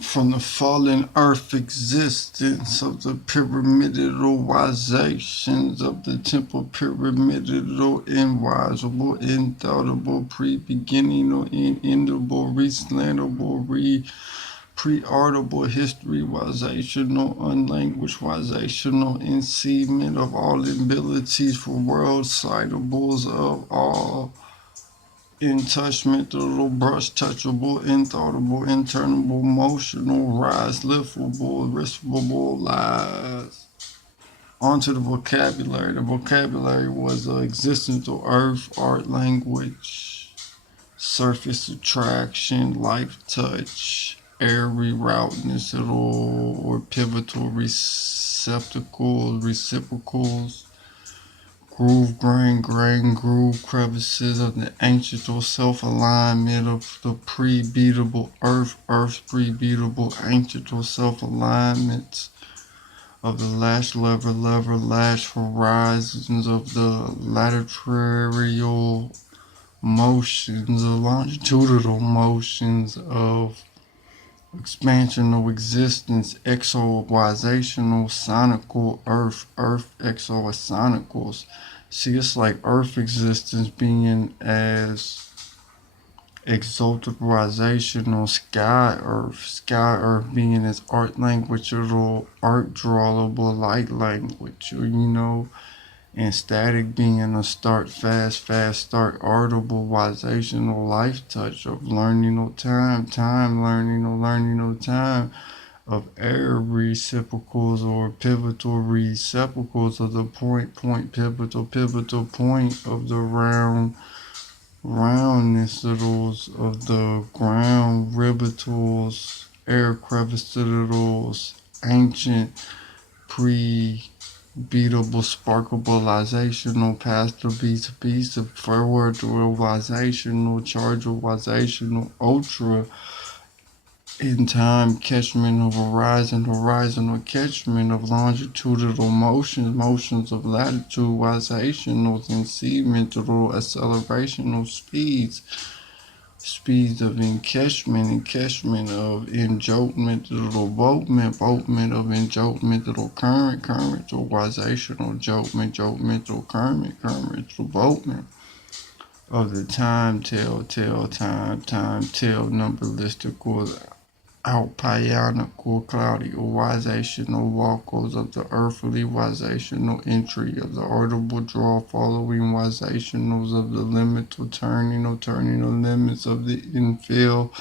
from the fallen earth existence of the pyramidalizations of the temple pyramidal, invisible, indoubtable, pre-beginning or inendable, reslandable, pre-artable, history-wizational, unlanguage-wizational, enseamment of all abilities for world citables of all intouchable, brush touchable, inthoughtable, internable, motional, rise, liftable, riskable, lies. Onto the vocabulary. The vocabulary was existence of earth, art, language, surface attraction, life touch, air rerouteness, or pivotal receptacles, reciprocals, grain, groove, crevices of the ancient or self-alignment of the pre-beatable earth's pre-beatable ancient or self-alignments of the lash horizons of the lateral motions, the longitudinal motions of expansional existence, exoizational, sonical, earth exosonicals. See, it's like earth existence being as exaltatizational sky earth being as art language, or art drawable light language, or and static being a fast start, audible, wizational life touch of learning no time learning no time of air reciprocals or pivotal receptacles of the pivotal point of the roundness of the ground ribitals, air crevices, ancient pre beatable, sparkableizational, pastor piece of forward realizational, chargealizational, ultra in time catchment of horizontal catchment of longitudinal motions of latitudizational, incremental accelerational speeds of encashment of enjoltment, boatment of enjoltment, current, or wizational joltment, current, boatment of the time tell number listical outpionical cloudy or wizational walkos of the earthly wizational entry of the audible draw following wizationals of the limit or turning limits of the infallible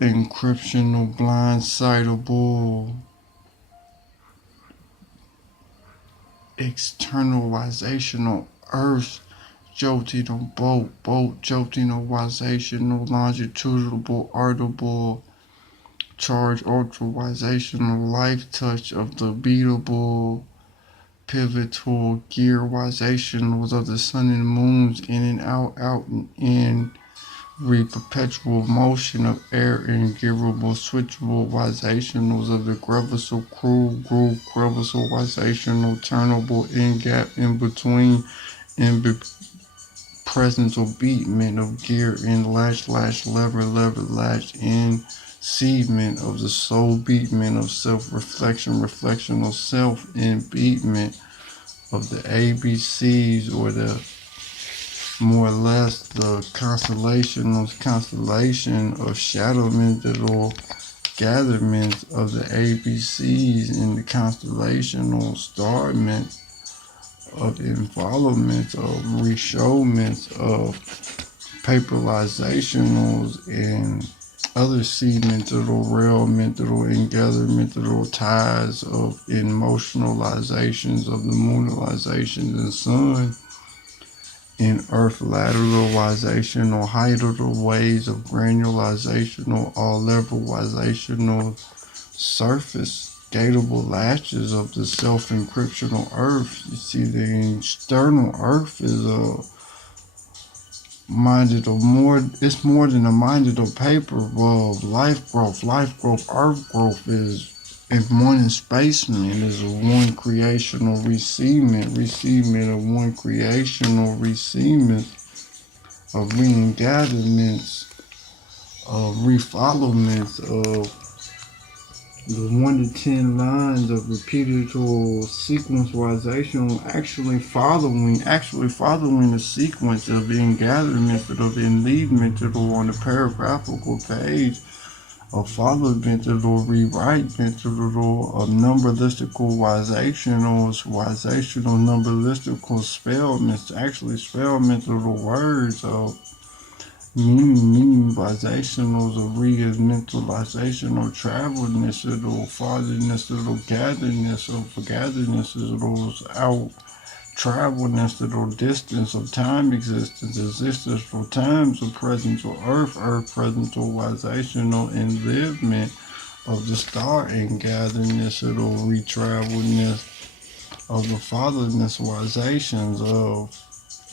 encryption or blindsidable externalizational earth jolting or boat jolting or wizational longitudinal artable charge ultrawizational life touch of the beatable pivotal gear wizationals of the sun and moons in and out and in perpetual motion of air and gearable switchable wizationals of the crevical groove crevical wizational turnable in gap in between in presence or beatment of gear in lash lever latch in seedment of the soul beatment of reflection of self in beatment of the ABCs or the more or less the constellation of shadowment or gatherment of the ABCs in the constellational starment of involvement of reshowment of paperizationals and other seedmental, railmental, and gathermental ties of emotionalizations of the moonalizations and sun in earth lateralization or hydral ways of granulization or all levelization surface gatable latches of the self-encryptional earth. You see, the external earth is a minded of more, it's more than a minded of paper of life growth, earth growth is if one in spaceman is a one creational receivement of one creational receivement of re-engatherments refollowments of the 1 to 10 lines of repeated or sequencization, actually following the sequence of ingathered method of in-lead method or on the paragraphical page, a follow method or rewrite method or a numberlisticalization or wizational numberlistical spell method, actually spell method or words of minimization or re-mentalization or travelness or farthiness or gatherness or gatherness or out travelness or distance of time existence or times of presence or earth presence or wization or enlivement of the star and gatherness or retravelness of the fatherless wizations of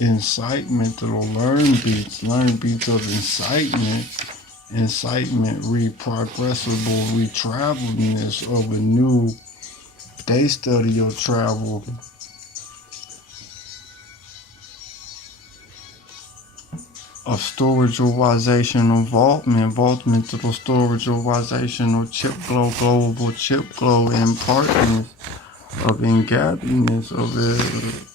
incitement or learn beats of incitement progressible retravelness of a new day study or travel of storage or wization or vaultment to the storage or wization or chip glow global chip glow and partners of ingatherness of